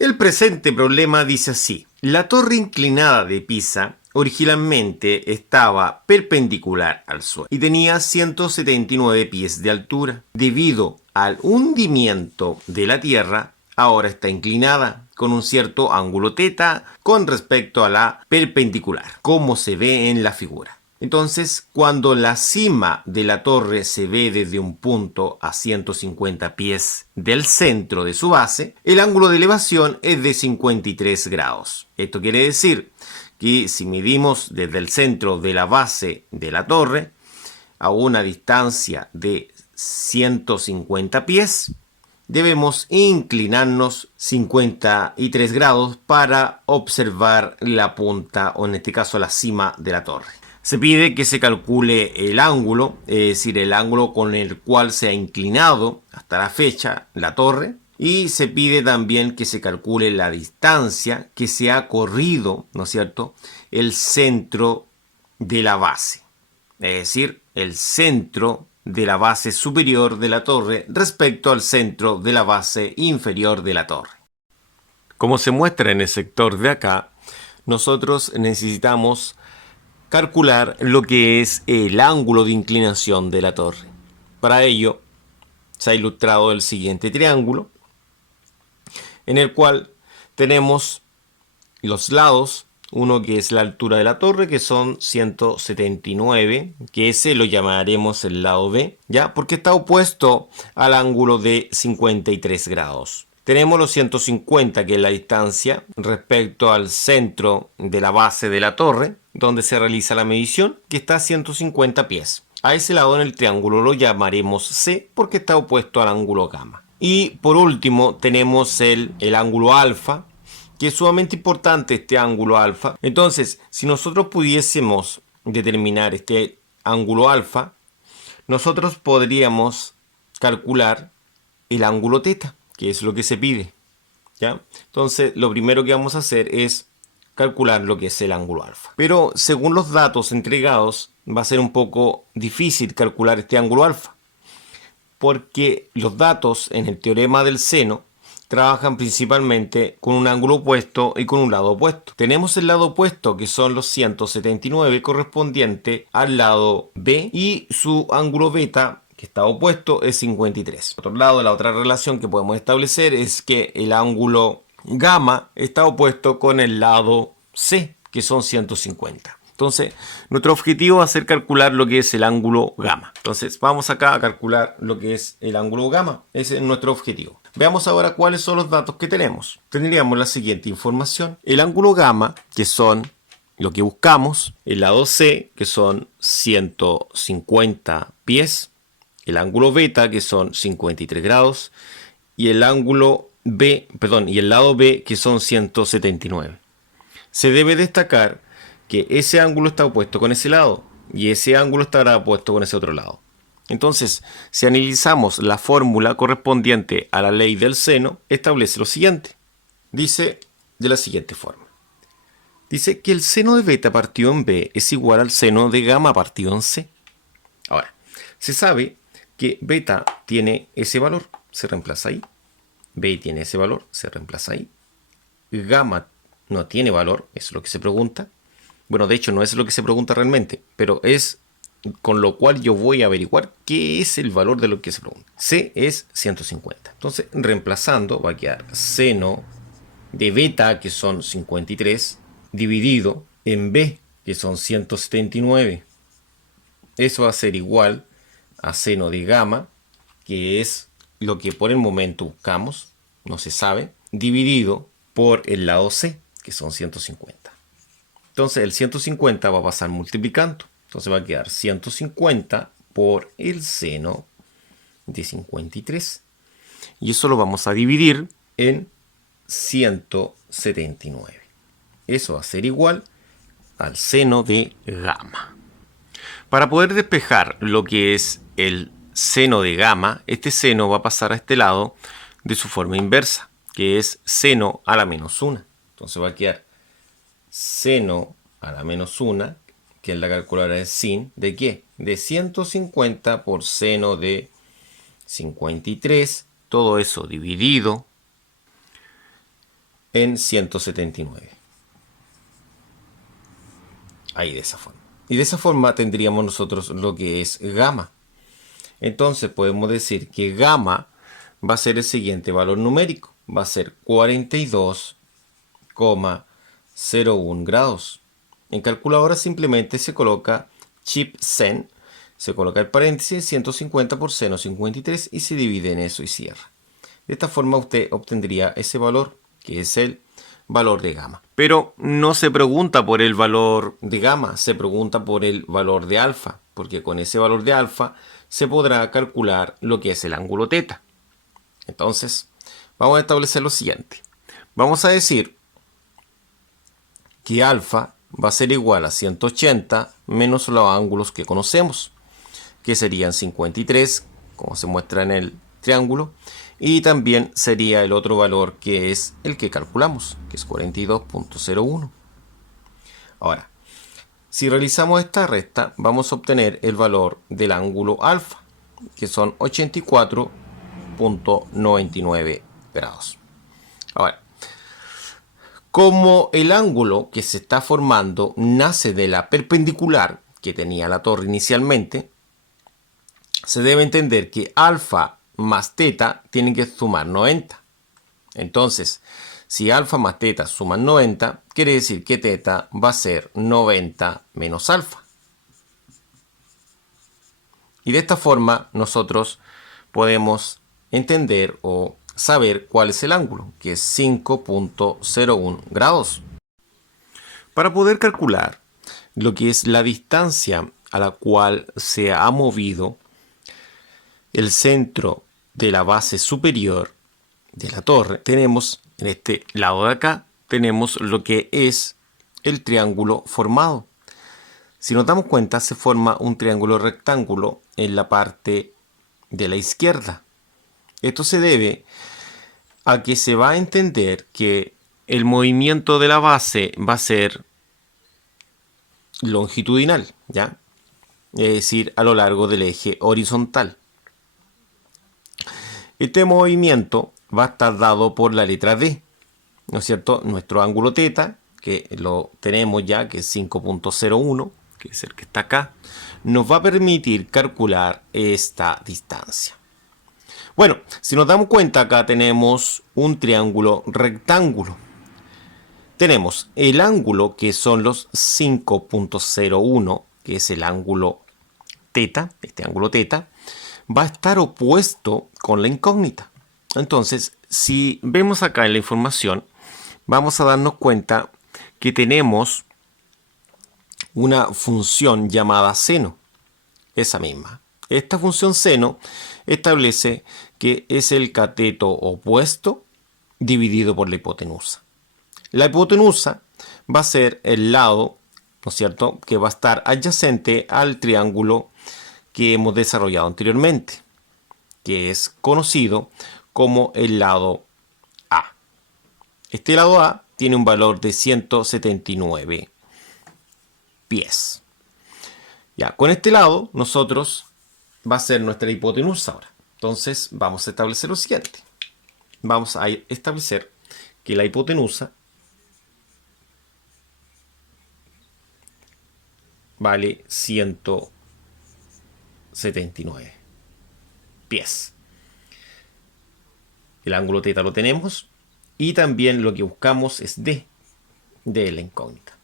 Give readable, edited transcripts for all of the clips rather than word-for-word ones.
El presente problema dice así: la torre inclinada de Pisa originalmente estaba perpendicular al suelo y tenía 179 pies de altura. Debido al hundimiento de la tierra, ahora está inclinada con un cierto ángulo θ con respecto a la perpendicular, como se ve en la figura. Entonces, cuando la cima de la torre se ve desde un punto a 150 pies del centro de su base, el ángulo de elevación es de 53 grados. Esto quiere decir que si medimos desde el centro de la base de la torre a una distancia de 150 pies, debemos inclinarnos 53 grados para observar la punta, o en este caso la cima de la torre. Se pide que se calcule el ángulo, es decir, el ángulo con el cual se ha inclinado hasta la fecha la torre. Y se pide también que se calcule la distancia que se ha corrido, ¿no es cierto?, el centro de la base. Es decir, el centro de la base superior de la torre respecto al centro de la base inferior de la torre. Como se muestra en el sector de acá, nosotros necesitamos calcular lo que es el ángulo de inclinación de la torre. Para ello, se ha ilustrado el siguiente triángulo, en el cual tenemos los lados, uno que es la altura de la torre, que son 179, que ese lo llamaremos el lado B, ¿ya? Porque está opuesto al ángulo de 53 grados. Tenemos los 150, que es la distancia respecto al centro de la base de la torre, donde se realiza la medición, que está a 150 pies. A ese lado en el triángulo lo llamaremos C, porque está opuesto al ángulo gamma. Y por último tenemos el ángulo alfa, que es sumamente importante este ángulo alfa. Entonces, si nosotros pudiésemos determinar este ángulo alfa, nosotros podríamos calcular el ángulo θ, que es lo que se pide, ¿ya? Entonces, lo primero que vamos a hacer es calcular lo que es el ángulo alfa. Pero según los datos entregados, va a ser un poco difícil calcular este ángulo alfa, porque los datos en el teorema del seno trabajan principalmente con un ángulo opuesto y con un lado opuesto. Tenemos el lado opuesto, que son los 179, correspondiente al lado B, y su ángulo beta, que está opuesto, es 53. Por otro lado, la otra relación que podemos establecer es que el ángulo gamma está opuesto con el lado C, que son 150. Entonces, nuestro objetivo va a ser calcular lo que es el ángulo gamma. Entonces, vamos acá a calcular lo que es el ángulo gamma. Ese es nuestro objetivo. Veamos ahora cuáles son los datos que tenemos. Tendríamos la siguiente información. El ángulo gamma, que son lo que buscamos. El lado C, que son 150 pies. El ángulo beta, que son 53 grados. Y el ángulo B, y el lado B, que son 179. Se debe destacar que ese ángulo está opuesto con ese lado y ese ángulo estará opuesto con ese otro lado. Entonces, si analizamos la fórmula correspondiente a la ley del seno, establece lo siguiente. Dice de la siguiente forma. Dice que el seno de beta partido en B es igual al seno de gamma partido en C. Ahora, se sabe que beta tiene ese valor, se reemplaza ahí. B tiene ese valor, se reemplaza ahí. Gamma no tiene valor, es lo que se pregunta. Bueno, de hecho no es lo que se pregunta realmente, pero es con lo cual yo voy a averiguar qué es el valor de lo que se pregunta. C es 150. Entonces, reemplazando, va a quedar seno de beta, que son 53, dividido en B, que son 179. Eso va a ser igual a seno de gamma, que es lo que por el momento buscamos, no se sabe, dividido por el lado C, que son 150. Entonces el 150 va a pasar multiplicando. Entonces va a quedar 150 por el seno de 53. Y eso lo vamos a dividir en 179. Eso va a ser igual al seno de gamma. Para poder despejar lo que es el seno de gamma, este seno va a pasar a este lado de su forma inversa, que es seno a la menos 1. Entonces va a quedar seno a la menos 1, que en la calculadora es sin, ¿de qué? De 150 por seno de 53, todo eso dividido en 179. Ahí de esa forma. Y de esa forma tendríamos nosotros lo que es gamma. Entonces podemos decir que gamma va a ser el siguiente valor numérico. Va a ser 42,01 grados. En calculadora simplemente se coloca chip sen, se coloca el paréntesis 150 por seno 53 y se divide en eso y cierra. De esta forma usted obtendría ese valor, que es el valor de gamma. Pero no se pregunta por el valor de gamma, se pregunta por el valor de alfa, porque con ese valor de alfa se podrá calcular lo que es el ángulo teta. Entonces, vamos a establecer lo siguiente. Vamos a decir que alfa va a ser igual a 180 menos los ángulos que conocemos, que serían 53, como se muestra en el triángulo, y también sería el otro valor que es el que calculamos, que es 42,01. Ahora, si realizamos esta resta, vamos a obtener el valor del ángulo alfa, que son 84,99 grados. Ahora, como el ángulo que se está formando nace de la perpendicular que tenía la torre inicialmente, se debe entender que alfa más teta tienen que sumar 90. Entonces, si alfa más teta suman 90, quiere decir que teta va a ser 90 menos alfa. Y de esta forma nosotros podemos entender o saber cuál es el ángulo, que es 5,01 grados. Para poder calcular lo que es la distancia a la cual se ha movido el centro de la base superior de la torre, tenemos en este lado de acá, tenemos lo que es el triángulo formado. Si nos damos cuenta, se forma un triángulo rectángulo en la parte de la izquierda. Esto se debe a que se va a entender que el movimiento de la base va a ser longitudinal, ¿ya? Es decir, a lo largo del eje horizontal. Este movimiento va a estar dado por la letra D, ¿no es cierto? Nuestro ángulo teta, que lo tenemos ya, que es 5,01, que es el que está acá, nos va a permitir calcular esta distancia. Bueno, si nos damos cuenta, acá tenemos un triángulo rectángulo. Tenemos el ángulo, que son los 5,01, que es el ángulo teta, este ángulo teta, va a estar opuesto con la incógnita. Entonces, si vemos acá en la información, vamos a darnos cuenta que tenemos una función llamada seno, esa misma. Esta función seno establece que es el cateto opuesto dividido por la hipotenusa. La hipotenusa va a ser el lado, ¿no es cierto?, que va a estar adyacente al triángulo que hemos desarrollado anteriormente, que es conocido como el lado A. Este lado A tiene un valor de 179 pies. Ya, con este lado nosotros va a ser nuestra hipotenusa ahora. Entonces vamos a establecer lo siguiente. Vamos a establecer que la hipotenusa vale 179 pies. El ángulo teta lo tenemos y también lo que buscamos es D de la incógnita.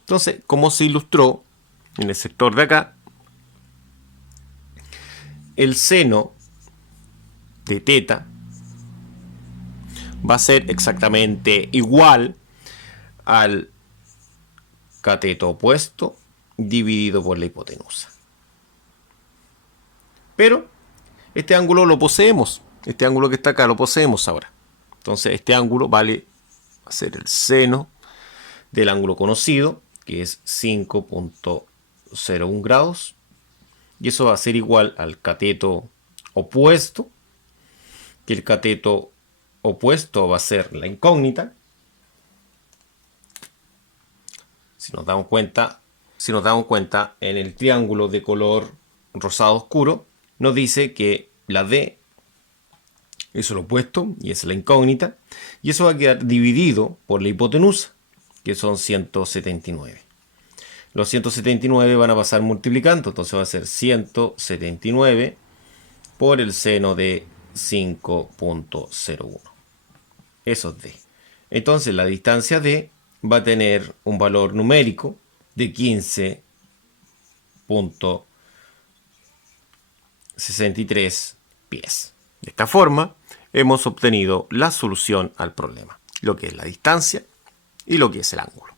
Entonces, como se ilustró en el sector de acá, el seno de teta va a ser exactamente igual al cateto opuesto dividido por la hipotenusa. Pero este ángulo lo poseemos. Este ángulo que está acá lo poseemos ahora. Entonces este ángulo va a ser el seno del ángulo conocido, que es 5,01 grados. Y eso va a ser igual al cateto opuesto, que el cateto opuesto va a ser la incógnita. Si nos damos cuenta en el triángulo de color rosado oscuro, nos dice que la D Eso es lo opuesto y es la incógnita. Y eso va a quedar dividido por la hipotenusa, que son 179. Los 179 van a pasar multiplicando, entonces va a ser 179 por el seno de 5.01. Eso es D. Entonces la distancia D va a tener un valor numérico de 15.63 pies. De esta forma, hemos obtenido la solución al problema, lo que es la distancia y lo que es el ángulo.